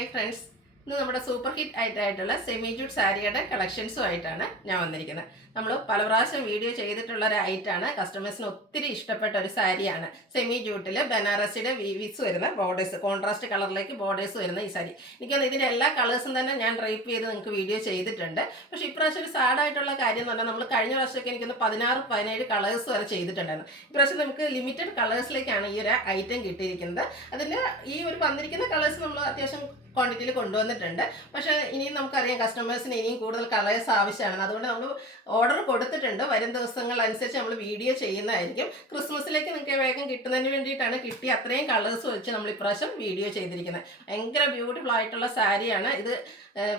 Hi friends, ഇന്ന് നമ്മുടെ super hit ആയിട്ടുള്ള സെമി ജൂട്ട് സാരിയുടെ കളക്ഷൻസുമായിട്ടാണ് ഞാൻ വന്നിരിക്കുന്നത്. നമ്മൾ പല പ്രാവശ്യം വീഡിയോ ചെയ്തിട്ടുള്ള ഒരു ഐറ്റാണ്. കസ്റ്റമേഴ്സിന് ഒത്തിരി ഇഷ്ടപ്പെട്ട ഒരു സാരിയാണ്. സെമി ജൂട്ടിൽ ബനാറസിയുടെ വീവിസ് വരുന്ന ബോർഡേഴ്സ്, കോൺട്രാസ്റ്റ് കളറിലേക്ക് ബോർഡേഴ്സ് വരുന്ന ഈ സാരി. എനിക്കൊന്ന് ഇതിൻ്റെ എല്ലാ കളേഴ്സും തന്നെ ഞാൻ ഡ്രൈപ്പ് ചെയ്ത് നിങ്ങൾക്ക് വീഡിയോ ചെയ്തിട്ടുണ്ട്. പക്ഷേ ഇപ്രാവശ്യം ഒരു സാഡായിട്ടുള്ള കാര്യം എന്ന് പറഞ്ഞാൽ നമ്മൾ കഴിഞ്ഞ വർഷമൊക്കെ എനിക്കൊന്ന് 16-17 കളേഴ്സ് വരെ ചെയ്തിട്ടുണ്ടായിരുന്നു. ഇപ്രാവശ്യം നമുക്ക് ലിമിറ്റഡ് കളേഴ്സിലേക്കാണ് ഈ ഒരു ഐറ്റം കിട്ടിയിരിക്കുന്നത്. അതിൻ്റെ ഈ ഒരു വന്നിരിക്കുന്ന കളേഴ്സ് നമ്മൾ അത്യാവശ്യം ക്വാണ്ടിറ്റിയിൽ കൊണ്ടുവന്നിട്ടുണ്ട്. പക്ഷേ ഇനിയും നമുക്കറിയാം കസ്റ്റമേഴ്സിന് ഇനിയും കൂടുതൽ കളേഴ്സ് ആവശ്യമാണ്. അതുകൊണ്ട് നമ്മൾ ഓർഡർ കൊടുത്തിട്ടുണ്ട്. വരും ദിവസങ്ങളനുസരിച്ച് നമ്മൾ വീഡിയോ ചെയ്യുന്നതായിരിക്കും. ക്രിസ്മസിലേക്ക് നിങ്ങൾക്ക് വേഗം കിട്ടുന്നതിന് വേണ്ടിയിട്ടാണ് കിട്ടിയ അത്രയും കളേഴ്സ് വെച്ച് നമ്മൾ ഇപ്രാവശ്യം വീഡിയോ ചെയ്തിരിക്കുന്നത്. ഭയങ്കര ബ്യൂട്ടിഫുൾ ആയിട്ടുള്ള സാരിയാണ് ഇത്.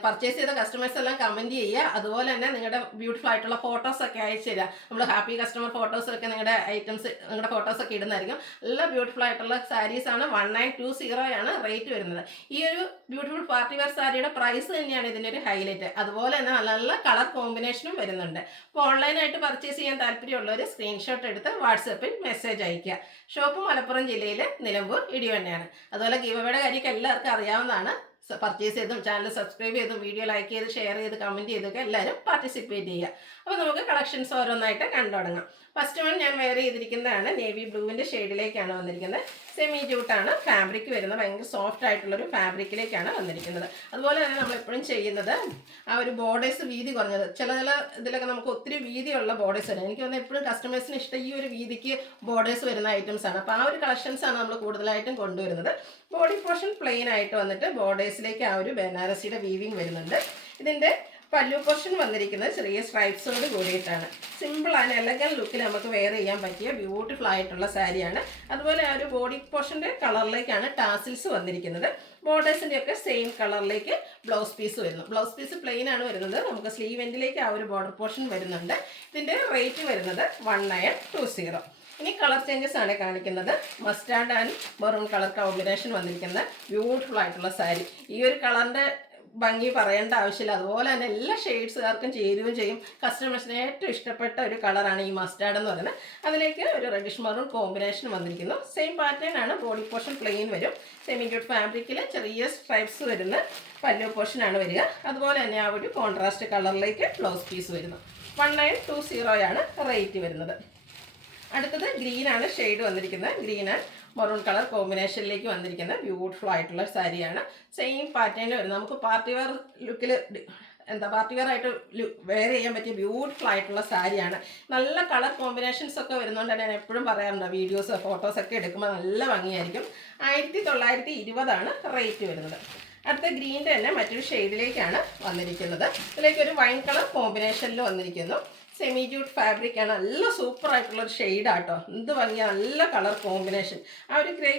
പർച്ചേസ് ചെയ്ത കസ്റ്റമേഴ്സ് എല്ലാം കമൻറ്റ് ചെയ്യുക. അതുപോലെ തന്നെ നിങ്ങളുടെ ബ്യൂട്ടിഫുൾ ആയിട്ടുള്ള ഫോട്ടോസൊക്കെ അയച്ചു തരിക. നമ്മൾ ഹാപ്പി കസ്റ്റമർ ഫോട്ടോസൊക്കെ നിങ്ങളുടെ ഐറ്റംസ്, നിങ്ങളുടെ ഫോട്ടോസൊക്കെ ഇടുന്നതായിരിക്കും. നല്ല ബ്യൂട്ടിഫുൾ ആയിട്ടുള്ള സാരീസാണ്. 1920 ആണ് റേറ്റ് വരുന്നത്. ഈ ഒരു ബ്യൂട്ടിഫുൾ പാർട്ടി വെയർ സാരിയുടെ പ്രൈസ് തന്നെയാണ് ഇതിൻ്റെ ഒരു ഹൈലൈറ്റ്. അതുപോലെ തന്നെ നല്ല നല്ല കളർ കോമ്പിനേഷനും വരുന്നുണ്ട്. അപ്പോൾ ഓൺലൈനായിട്ട് പർച്ചേസ് ചെയ്യാൻ താല്പര്യമുള്ളവർ സ്ക്രീൻഷോട്ട് എടുത്ത് വാട്സപ്പിൽ മെസ്സേജ് അയയ്ക്കുക. ഷോപ്പ് മലപ്പുറം ജില്ലയിൽ നിലമ്പൂർ ഇടിവണ്ണയാണ്. അതുപോലെ ഗിവവേയുടെ കാര്യമൊക്കെ എല്ലാവർക്കും അറിയാവുന്നതാണ്. പർച്ചേസ് ചെയ്തും ചാനൽ സബ്സ്ക്രൈബ് ചെയ്തും വീഡിയോ ലൈക്ക് ചെയ്ത് ഷെയർ ചെയ്ത് കമൻറ്റ് ചെയ്തൊക്കെ എല്ലാവരും പാർട്ടിസിപ്പേറ്റ് ചെയ്യുക. അപ്പോൾ നമുക്ക് കളക്ഷൻസ് ഓരോന്നായിട്ട് കണ്ടു തുടങ്ങാം. ഫസ്റ്റ് വൺ ഞാൻ വെയർ ചെയ്തിരിക്കുന്നതാണ് നേവി ബ്ലൂവിൻ്റെ ഷെയ്ഡിലേക്കാണ് വന്നിരിക്കുന്നത്. സെമി ജൂട്ടാണ് ഫാബ്രിക് വരുന്നത്. ഭയങ്കര സോഫ്റ്റ് ആയിട്ടുള്ളൊരു ഫാബ്രിക്കിലേക്കാണ് വന്നിരിക്കുന്നത്. അതുപോലെ തന്നെ നമ്മളെപ്പോഴും ചെയ്യുന്നത് ആ ഒരു ബോർഡേഴ്സ് വീതി കുറഞ്ഞത്, ചില ഇതിലൊക്കെ നമുക്ക് ഒത്തിരി വീതിയുള്ള ബോർഡേഴ്സ് വരും. എനിക്ക് തോന്നുന്നത് എപ്പോഴും കസ്റ്റമേഴ്സിന് ഇഷ്ടം ഈ ഒരു വീതിക്ക് ബോർഡേഴ്സ് വരുന്ന ഐറ്റംസ് ആണ്. അപ്പോൾ ആ ഒരു കളക്ഷൻസാണ് നമ്മൾ കൂടുതലായിട്ടും കൊണ്ടുവരുന്നത്. ബോഡി പോർഷൻ പ്ലെയിൻ ആയിട്ട് വന്നിട്ട് ബോർഡേഴ്സിലേക്ക് ആ ഒരു ബനാറസിയുടെ വീവിങ് വരുന്നുണ്ട്. ഇതിൻ്റെ പല്ലു പോർഷൻ വന്നിരിക്കുന്നത് ചെറിയ സ്ട്രൈപ്സോട് കൂടിയിട്ടാണ്. സിമ്പിൾ ആൻഡ് എലഗൻ ലുക്കിൽ നമുക്ക് വെയർ ചെയ്യാൻ പറ്റിയ ബ്യൂട്ടിഫുൾ ആയിട്ടുള്ള സാരിയാണ്. അതുപോലെ ആ ഒരു ബോഡി പോർഷൻ്റെ കളറിലേക്കാണ് ടാസിൽസ് വന്നിരിക്കുന്നത്. ബോർഡേഴ്സിൻ്റെ ഒക്കെ സെയിം കളറിലേക്ക് ബ്ലൗസ് പീസ് വരുന്നു. ബ്ലൗസ് പീസ് പ്ലെയിൻ ആണ് വരുന്നത്. നമുക്ക് സ്ലീവ് എൻഡിലേക്ക് ആ ഒരു ബോർഡർ പോർഷൻ വരുന്നുണ്ട്. ഇതിൻ്റെ റേറ്റ് വരുന്നത് 1920. ഇനി കളർ ചേഞ്ചസ് ആണ് കാണിക്കുന്നത്. Mustard and maroon colour combination വന്നിരിക്കുന്ന ബ്യൂട്ടിഫുൾ ആയിട്ടുള്ള സാരി. ഈ ഒരു കളറിൻ്റെ ഭംഗി പറയേണ്ട ആവശ്യമില്ല. അതുപോലെ തന്നെ എല്ലാ ഷെയ്ഡ്സുകാർക്കും ചേരുകയും ചെയ്യും. കസ്റ്റമേഴ്സിന് ഏറ്റവും ഇഷ്ടപ്പെട്ട ഒരു കളറാണ് ഈ മസ്റ്റാർഡ് എന്ന് പറയുന്നത്. അതിലേക്ക് ഒരു റെഡിഷ് മെറൂൺ കോമ്പിനേഷൻ വന്നിരിക്കുന്നു. സെയിം പാറ്റേൺ ആണ്. ബോഡി പോർഷൻ പ്ലെയിൻ വരും. സെമി ജൂട്ട് ഫാബ്രിക്കിൽ ചെറിയ സ്ട്രൈപ്സ് വരുന്ന പല്ലു പോർഷനാണ് വരിക. അതുപോലെ തന്നെ ആ ഒരു കോൺട്രാസ്റ്റ് കളറിലേക്ക് ബ്ലൗസ് പീസ് വരുന്നു. 1920 ആണ് റേറ്റ് വരുന്നത്. അടുത്തത് ഗ്രീനാണ് ഷെയ്ഡ് വന്നിരിക്കുന്നത്. ഗ്രീൻ ആൻഡ് മെറൂൺ കളർ കോമ്പിനേഷനിലേക്ക് വന്നിരിക്കുന്ന ബ്യൂട്ടിഫുൾ ആയിട്ടുള്ള സാരിയാണ്. സെയിം പാറ്റേണിൽ വരുന്നത്. നമുക്ക് പാർട്ടി വെയർ ലുക്കിൽ പാർട്ടി വെയർ ആയിട്ട് വെയർ ചെയ്യാൻ പറ്റിയ ബ്യൂട്ടിഫുൾ ആയിട്ടുള്ള സാരിയാണ്. നല്ല കളർ കോമ്പിനേഷൻസ് ഒക്കെ വരുന്നതുകൊണ്ട് ഞാൻ എപ്പോഴും പറയാറുണ്ട്, വീഡിയോസ് ഫോട്ടോസൊക്കെ എടുക്കുമ്പോൾ നല്ല ഭംഗിയായിരിക്കും. 1920 ആണ് റേറ്റ് വരുന്നത്. അടുത്ത ഗ്രീൻ്റെ തന്നെ മറ്റൊരു ഷെയ്ഡിലേക്കാണ് വന്നിരിക്കുന്നത്. ഇതിലേക്ക് ഒരു വൈൻ കളർ കോമ്പിനേഷനിൽ വന്നിരിക്കുന്നു. സെമി ജൂട്ട് ഫാബ്രിക് ആണ്. നല്ല സൂപ്പർ ആയിട്ടുള്ളൊരു ഷെയ്ഡാട്ടോ. എന്ത് ഭംഗിയാണ്, നല്ല കളർ കോമ്പിനേഷൻ. ആ ഒരു ഗ്രേ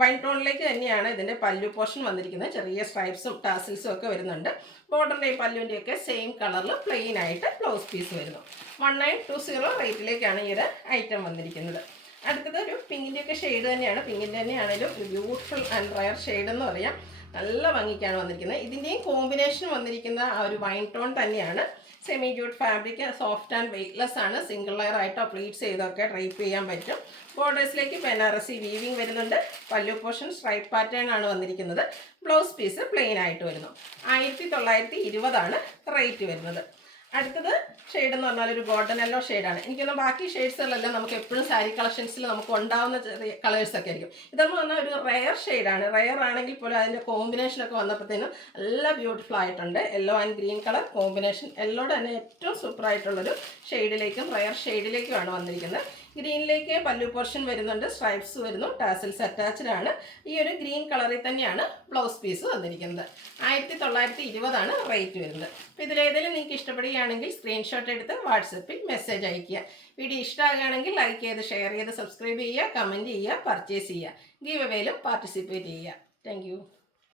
വൈൻ ടോണിലേക്ക് തന്നെയാണ് ഇതിൻ്റെ പല്ലു പോർഷൻ വന്നിരിക്കുന്നത്. ചെറിയ സ്ട്രൈപ്സും ടാസിൽസും ഒക്കെ വരുന്നുണ്ട്. ബോർഡറിൻ്റെയും പല്ലുവിൻ്റെയും ഒക്കെ സെയിം കളറിൽ പ്ലെയിൻ ആയിട്ട് ബ്ലൗസ് പീസ് വരുന്നു. 1920 റേറ്റിലേക്കാണ് ഈ ഒരു ഐറ്റം വന്നിരിക്കുന്നത്. അടുത്തത് ഒരു പിങ്കിൻ്റെയൊക്കെ ഷെയ്ഡ് തന്നെയാണ്. പിങ്കിൻ്റെ തന്നെയാണെങ്കിലും ഒരു ബ്യൂട്ടിഫുൾ ആൻഡ് റയർ ഷെയ്ഡ് എന്ന് പറയാം. നല്ല ഭംഗിക്കാണ് വന്നിരിക്കുന്നത്. ഇതിൻ്റെയും കോമ്പിനേഷൻ വന്നിരിക്കുന്ന ആ ഒരു വൈൻ ടോൺ തന്നെയാണ്. Semi jute fabric soft and weightless ആണ്. സിംഗിൾ ലെയർ ആയിട്ടോ പ്ലീറ്റ്സ് ചെയ്തൊക്കെ ഡ്രൈപ്പ് ചെയ്യാൻ പറ്റും. ബോർഡേഴ്സിലേക്ക് ബനാറസി വീവിങ് വരുന്നുണ്ട്. പല്ലു പോർഷൻ സ്ട്രൈപ്പ് പാറ്റേൺ ആണ് വന്നിരിക്കുന്നത്. ബ്ലൗസ് പീസ് പ്ലെയിൻ ആയിട്ട് വരുന്നു. 1920 ആണ് റേറ്റ് വരുന്നത്. അടുത്തത് ഷെയ്ഡ് എന്ന് പറഞ്ഞാൽ ഒരു ഗോൾഡൻ യെല്ലോ ഷെയ്ഡാണ്. എനിക്കൊന്നും ബാക്കി ഷെയ്ഡ്സുകളെല്ലാം നമുക്ക് എപ്പോഴും സാരി കളക്ഷൻസിൽ നമുക്ക് ഉണ്ടാവുന്ന ചെറിയ കളേഴ്സൊക്കെ ആയിരിക്കും. ഇതെന്ന് പറഞ്ഞാൽ ഒരു റെയർ ഷെയ്ഡാണ്. റെയർ ആണെങ്കിൽ പോലും അതിൻ്റെ കോമ്പിനേഷനൊക്കെ വന്നപ്പോഴത്തേനും നല്ല ബ്യൂട്ടിഫുൾ ആയിട്ടുണ്ട്. Yellow and green colour combination. യെല്ലോയുടെ തന്നെ ഏറ്റവും സൂപ്പറായിട്ടുള്ളൊരു ഷെയ്ഡിലേക്കും റെയർ ഷെയ്ഡിലേക്കുമാണ് വന്നിരിക്കുന്നത്. ഗ്രീനിലേക്ക് പല്ലു പോർഷൻ വരുന്നുണ്ട്. സ്ട്രൈപ്സ് വരുന്നു. ടാസിൽസ് അറ്റാച്ച്ഡ് ആണ്. ഈ ഒരു ഗ്രീൻ കളറിൽ തന്നെയാണ് ബ്ലൗസ് പീസ് വന്നിരിക്കുന്നത്. 1920 ആണ് റേറ്റ് വരുന്നത്. അപ്പോൾ ഇതിലേതെങ്കിലും നിങ്ങൾക്ക് ഇഷ്ടപ്പെടുകയാണെങ്കിൽ സ്ക്രീൻഷോട്ട് എടുത്ത് വാട്സപ്പിൽ മെസ്സേജ് അയയ്ക്കുക. വീഡിയോ ഇഷ്ടമാകുകയാണെങ്കിൽ ലൈക്ക് ചെയ്ത് ഷെയർ ചെയ്ത് സബ്സ്ക്രൈബ് ചെയ്യുക, കമൻറ്റ് ചെയ്യുക, പർച്ചേസ് ചെയ്യുക. ഗീവ് അവേയിലും പാർട്ടിസിപ്പേറ്റ് ചെയ്യുക. താങ്ക്